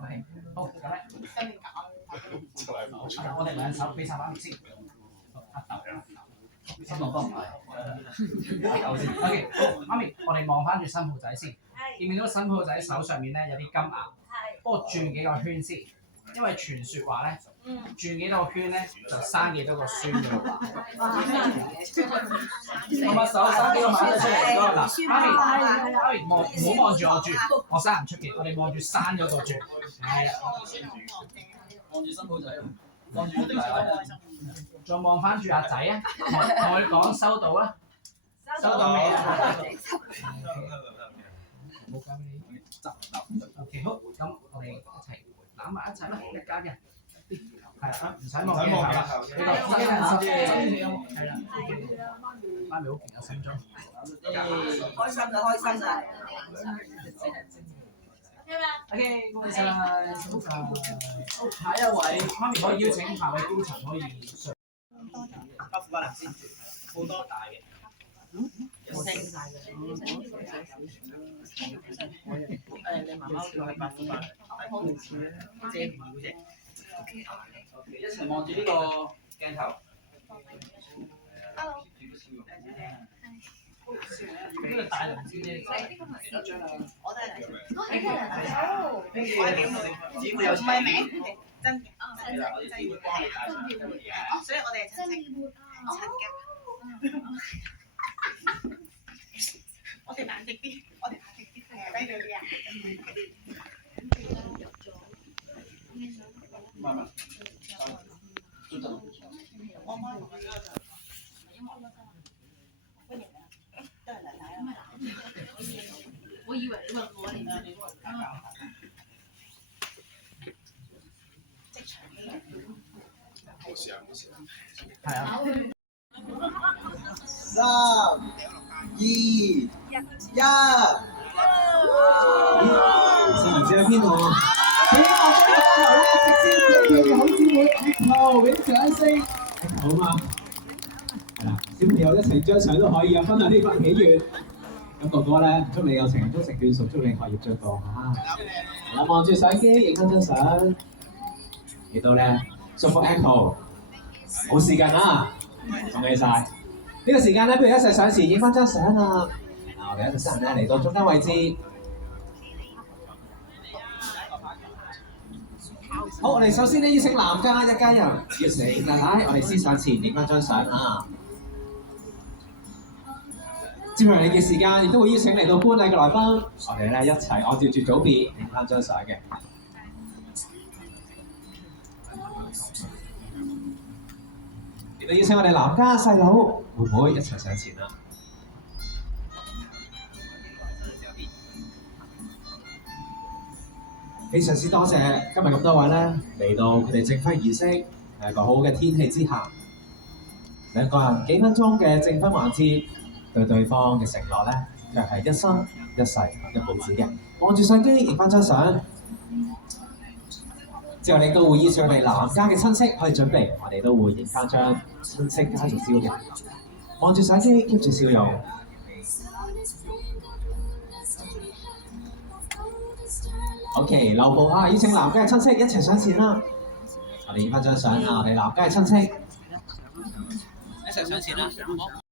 OK， 好，咁咧，我哋兩手俾晒媽咪先。阿豆，新郎幫唔係。OK， 好，媽咪，我哋望翻住新抱仔先。見唔見到新抱仔手上面咧有啲金牙？幫我轉幾個圈先，因為傳説話咧，轉幾多個圈咧就生幾多個孫㗎啦。我把手生幾個馬仔出嚟嗰個嗱，媽咪唔好望住我轉，我生唔出嘅，我哋望住生嗰個轉，係啦。望住新抱仔，望住啲大仔，再望翻住阿仔啊，同佢講收到啦，收到未啊？冇交俾你。OK， 好，咁我哋一齊攬埋一齊啦，一家人。係啊，唔使望鏡頭啦，你就自己人係啦。媽咪好勁啊，心中。開心就開心啦。OK， 恭喜晒，恭喜晒。好，下一位，媽咪可以邀請下位高層可以上。北虎巴林先，好多大嘅。升晒嘅。你媽媽叫佢白虎巴，遮唔到啫。一齊望住呢個鏡頭。Hello。呢個大龍先啫。我都係。只會有親名，真嘅。所以我哋係親戚。親家。我哋冷靜啲，我哋冷靜啲，低調啲啊！慢慢。我以為你問我嚟㗎。即場係啊。3、2、1，新人喺邊度啊？俾我將個頭咧，直接俾佢好姊妹 Echo 俾啲掌聲。好嘛？係啦，小朋友一齊張相都可以啊，分享呢份喜悅。咁哥哥咧，祝你有成功成眷屬，祝你學業進步嚇。嗱，望住相機影翻張相，亦都咧祝福 Echo 冇時間啦，恭喜晒！呢個時間咧，不如一齊上前影翻張相啊！我哋一個新人咧嚟到中間位置。好，我哋首先咧邀請男家一家人，邀請太太，我哋先上前影翻張相啊！接下嚟嘅時間，亦都會邀請嚟到觀禮嘅來賓，我哋咧一齊按照住組別影翻張相嘅。亦都邀請我哋男家細佬妹妹一齊上前啦。非常之多謝今日咁多位咧嚟到佢哋證婚儀式，係個好好嘅天氣之下，兩個人幾分鐘嘅證婚環節，對對方嘅承諾咧，卻係一生一世一輩子嘅。望住相機影翻張相，之後你都會邀請我哋男家嘅親戚可以準備，我哋都會影翻張親戚家族照嘅。望住相機 keep 住笑容。OK， 留步下，邀請男家嘅親戚一齊上前啦！我哋影翻張相啊，我哋男家嘅親戚一齊上前啦！